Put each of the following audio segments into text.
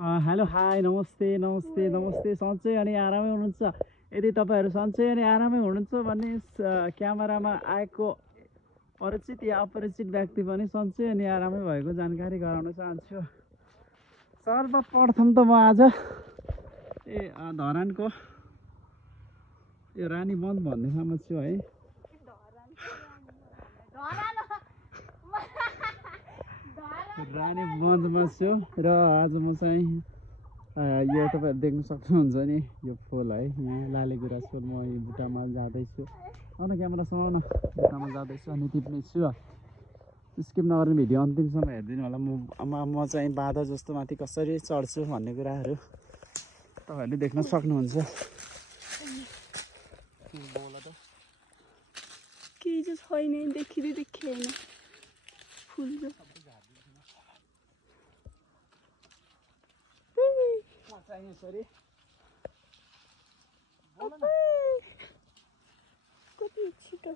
Hello hi नमस्ते नमस्ते नमस्ते सन्चै अनि आरामै हुनुहुन्छ। यदि तपाईँहरू सन्चै अनि आरामै हुनुहुन्छ भने क्यामेरामा आएको परिचित या अपरिचित व्यक्ति पनि सन्चै अनि आरामै भएको जानकारी गराउन चाहन्छु। सर्वप्रथम त म आज धरानको यो रानी बन्द भन्ने ठाउँमा छु है। रानी बन्धमा छु र आज म चाहिँ यो तपाईँहरू देख्न सक्नुहुन्छ नि यो फुल है, यहाँ लाले गुराँस फुल। म यो बुट्टामा जाँदैछु, आउन क्यामेरा समाउन, बुट्टामा जाँदैछु अनि टिप्ने छु। स्किप नगर्ने भिडियो अन्तिमसम्म हेरिदिनु होला। म चाहिँ बाधा जस्तो माथि कसरी चढ्छु भन्ने कुराहरू तपाईँहरूले देख्न सक्नुहुन्छ। केही चाहिँ छैन, देखिएन फुल कति छिटो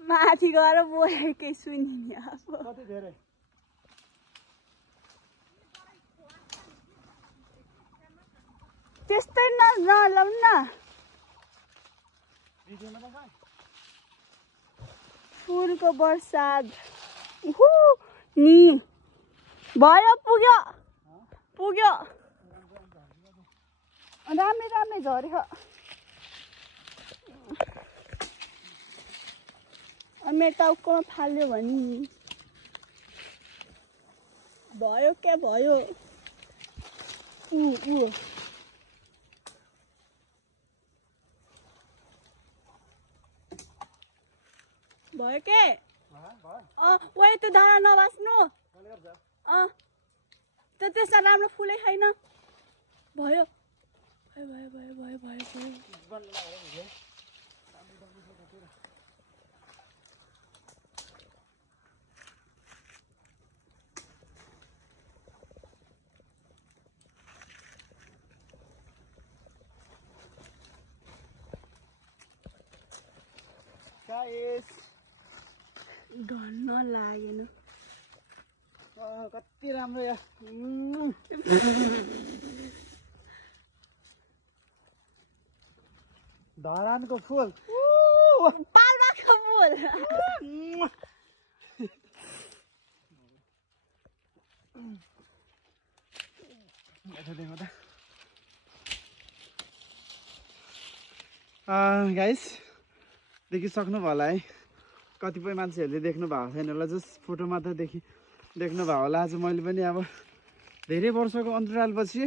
माथि गएर बोलेर केही सुनिने अब कति धेरै त्यस्तै नलाउनु न। फुलको बर्सात नि भयो, पुग्यो पुग्यो राम्रै झऱ्यो। मेरो टाउकोमा फाल्यो भने भयो क्या भयो। भयो के ओए त्यो दाना नबास्नु त त्यसमा राम्रो फुलै छैन। भयो भयो भयो भयो भयो भयो भयो ढल्न लागेन। कति राम्रो या धरानको फुल, पाल्पाको फुल। गाइस देखिसक्नु भयो होला है। कतिपय मान्छेहरूले देख्नु भएको छैन होला, जस्ट फोटो मात्र देख्नु भयो होला। आज मैले पनि अब धेरै वर्षको अन्तरालपछि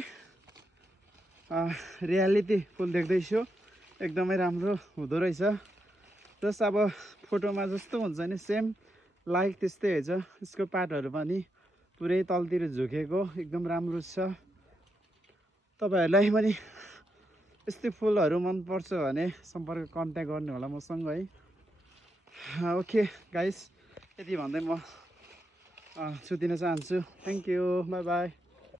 रियालिटी फुल देख्दैछु। एकदमै राम्रो हुँदो रहेछ। जस्ट अब फोटोमा जस्तो हुन्छ नि सेम लाइक त्यस्तै हुन्छ। यसको पातहरू पनि पुरै तलतिर झुकेको एकदम राम्रो छ। तपाईँहरूलाई पनि यस्तै फुलहरू मनपर्छ भने सम्पर्क कन्ट्याक्ट गर्नु होला मसँग है। ओके गाइस, यति भन्दै म छुटिन चाहन्छु। Thank you, by by.